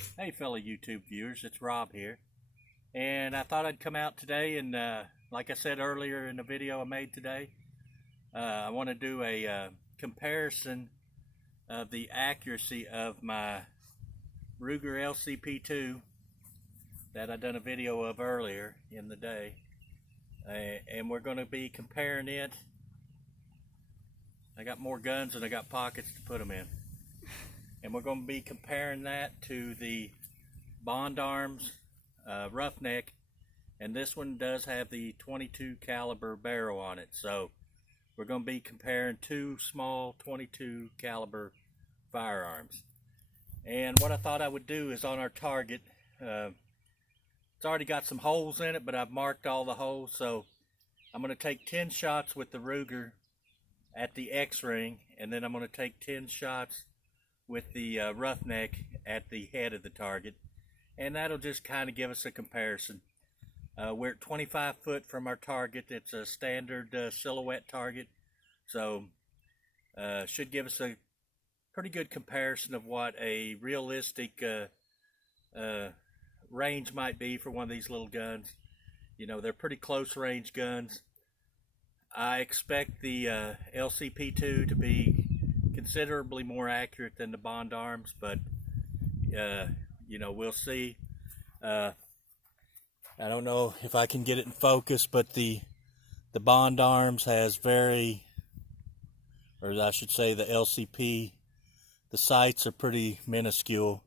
Hey fellow YouTube viewers, it's Rob here, and I thought I'd come out today and like I said earlier in the video I made today, I want to do a comparison of the accuracy of my Ruger LCP2 that I done a video of earlier in the day, and we're going to be comparing it. I got more guns than I got pockets to put them in. And we're going to be comparing that to the Bond Arms roughneck, and this one does have the 22 caliber barrel on it. So we're going to be comparing two small 22 caliber firearms. And what I thought I would do is on our target, it's already got some holes in it, but I've marked all the holes. So I'm going to take 10 shots with the Ruger at the X-ring, and then I'm going to take 10 shots with the roughneck at the head of the target, and that'll just kind of give us a comparison. We're at 25 foot from our target. It's a standard silhouette target, so should give us a pretty good comparison of what a realistic range might be for one of these little guns. You know, they're pretty close range guns. I expect the LCP2 to be considerably more accurate than the Bond Arms, but you know, we'll see. I don't know if I can get it in focus, but the Bond Arms has very, or I should say the LCP, the sights are pretty minuscule,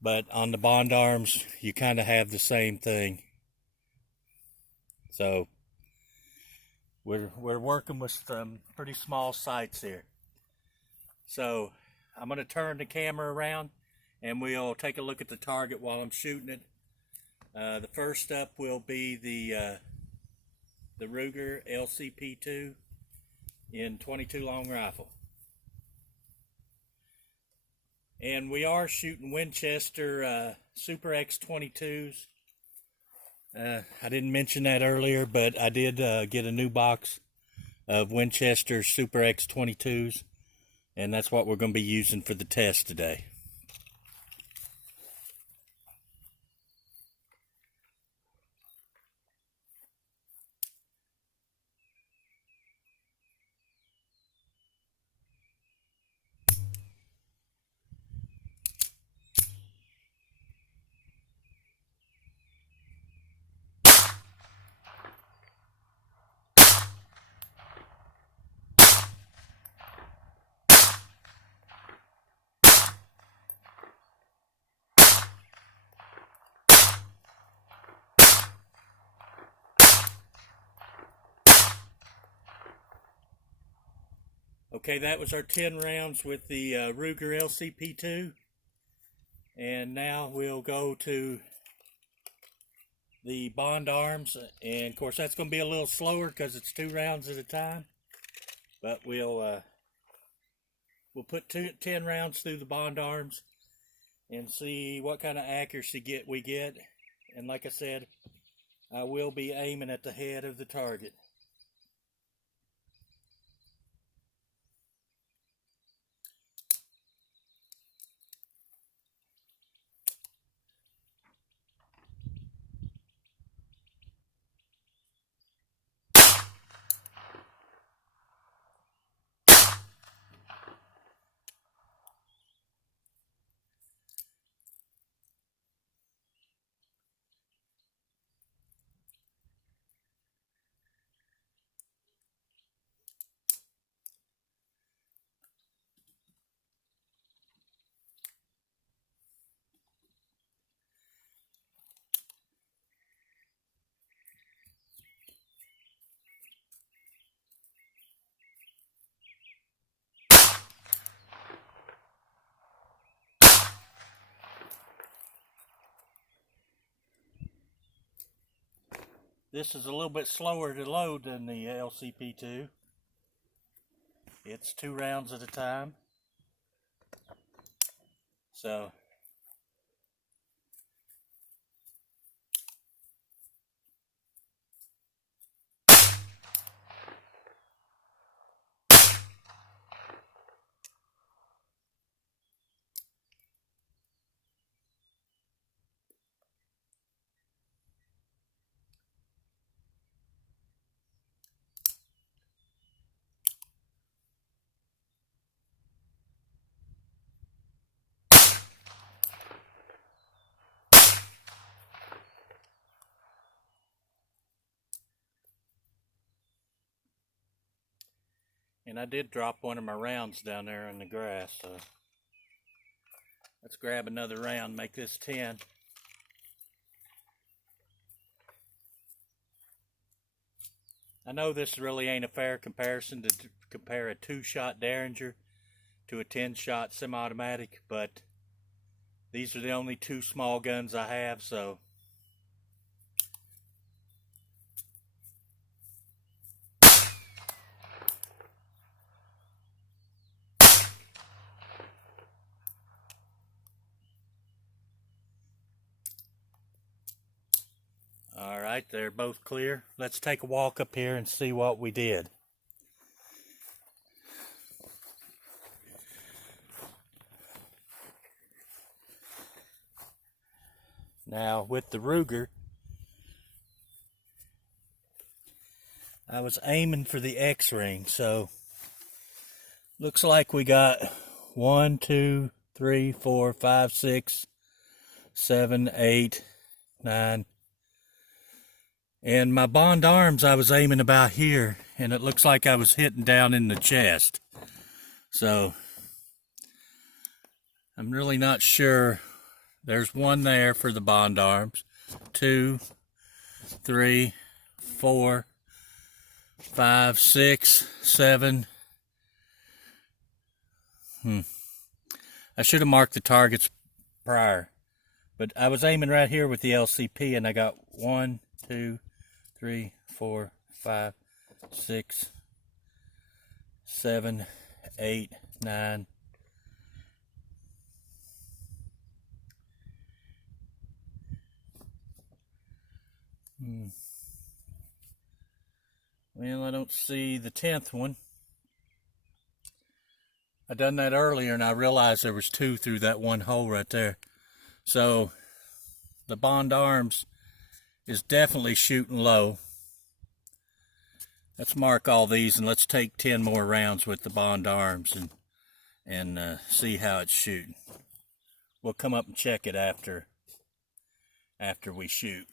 but on the Bond Arms you kind of have the same thing. So we're working with some pretty small sights here. So I'm going to turn the camera around and we'll take a look at the target while I'm shooting it. The first up will be the Ruger LCP2 in 22 long rifle. And we are shooting Winchester Super X22s. I didn't mention that earlier, but I did get a new box of Winchester Super X22s. And that's what we're going to be using for the test today. Okay, that was our 10 rounds with the Ruger LCP2. And now we'll go to the Bond Arms. And of course that's going to be a little slower because it's 2 rounds at a time. But we'll put 10 rounds through the Bond Arms and see what kind of accuracy we get. And like I said, I will be aiming at the head of the target. This is a little bit slower to load than the LCP2. It's 2 rounds at a time. So And I did drop one of my rounds down there in the grass, so let's grab another round, make this 10. I know this really ain't a fair comparison to compare a 2-shot Derringer to a 10-shot semi-automatic, but these are the only 2 small guns I have, so all right, they're both clear. Let's take a walk up here and see what we did. Now, with the Ruger, I was aiming for the X-ring, so looks like we got 1, 2, 3, 4, 5, 6, 7, 8, 9. And my Bond arms, I was aiming about here, and it looks like I was hitting down in the chest. So, I'm really not sure. There's 1 there for the Bond arms. 2, 3, 4, 5, 6, 7. I should have marked the targets prior. But I was aiming right here with the LCP, and I got 1, 2, 3, 4, 5, 6, 7, 8, 9. Well, I don't see the 10th one. I done that earlier and I realized there was 2 through that 1 hole right there. So the Bond arms is definitely shooting low. Let's mark all these and let's take 10 more rounds with the Bond arms and see how it's shooting. We'll come up and check it after we shoot.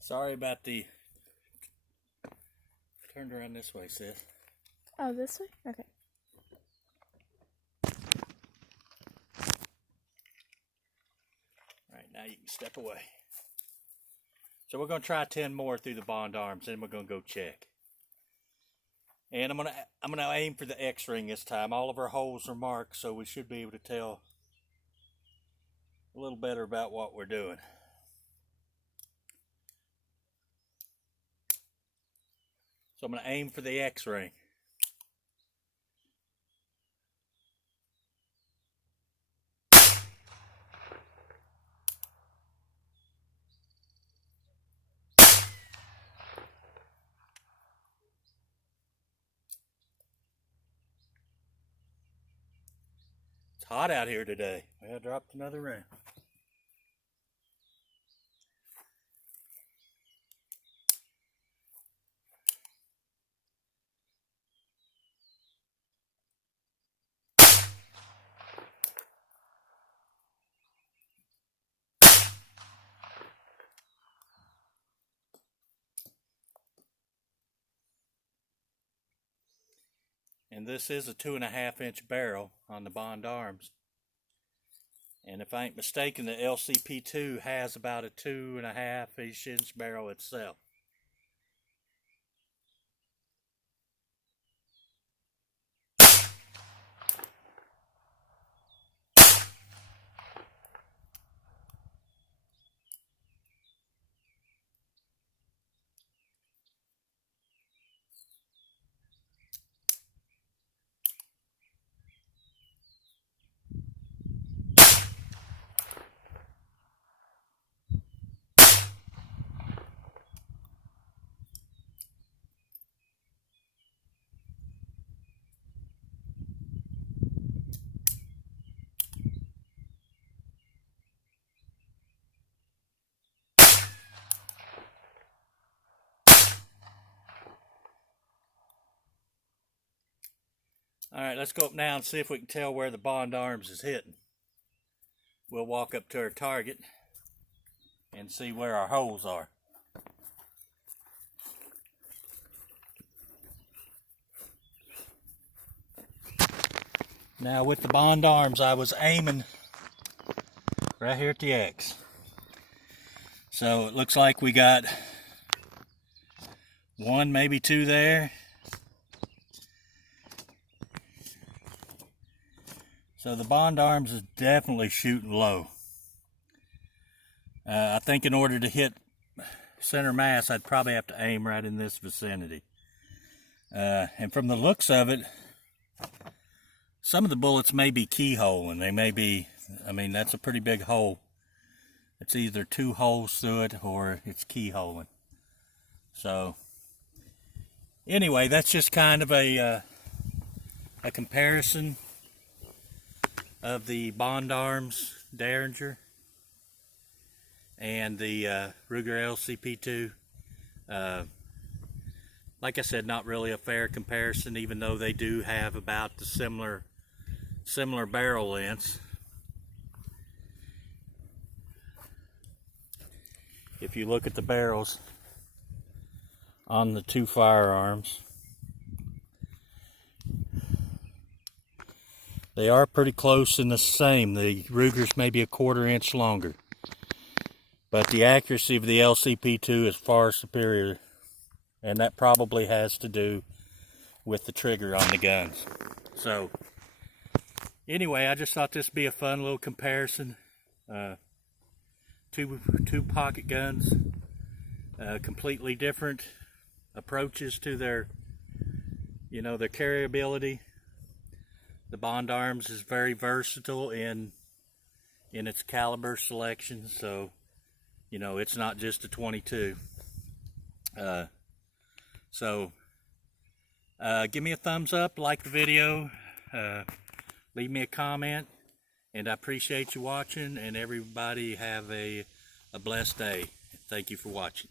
Sorry about the... Turned around this way, sis. Oh, this way? Okay. Alright, now you can step away. So we're going to try 10 more through the Bond arms, then we're going to go check. And I'm gonna aim for the X-ring this time. All of our holes are marked, so we should be able to tell a little better about what we're doing. So I'm going to aim for the X-ring. It's hot out here today. I dropped another round. And this is a 2.5-inch barrel on the Bond arms. And if I ain't mistaken, the LCP2 has about a 2.5-inch barrel itself. All right, let's go up now and see if we can tell where the bond arms is hitting. We'll walk up to our target and see where our holes are. Now with the bond arms, I was aiming right here at the X. So it looks like we got one, maybe two there. So the bond arms is definitely shooting low. I think in order to hit center mass, I'd probably have to aim right in this vicinity. And from the looks of it, some of the bullets may be keyhole, and they may be, I mean, that's a pretty big hole. It's either two holes through it or it's keyholing. So anyway, that's just kind of a comparison of the Bond Arms Derringer and the Ruger LCP2. Like I said, not really a fair comparison, even though they do have about the similar barrel lengths. If you look at the barrels on the two firearms, they are pretty close in the same. The Ruger's maybe a 1/4 inch longer, but the accuracy of the LCP2 is far superior, and that probably has to do with the trigger on the guns. So anyway, I just thought this would be a fun little comparison. Two pocket guns, completely different approaches to their carryability. The Bond Arms is very versatile in its caliber selection, so it's not just a 22. So give me a thumbs up, like the video, leave me a comment, and I appreciate you watching, and everybody have a blessed day. Thank you for watching.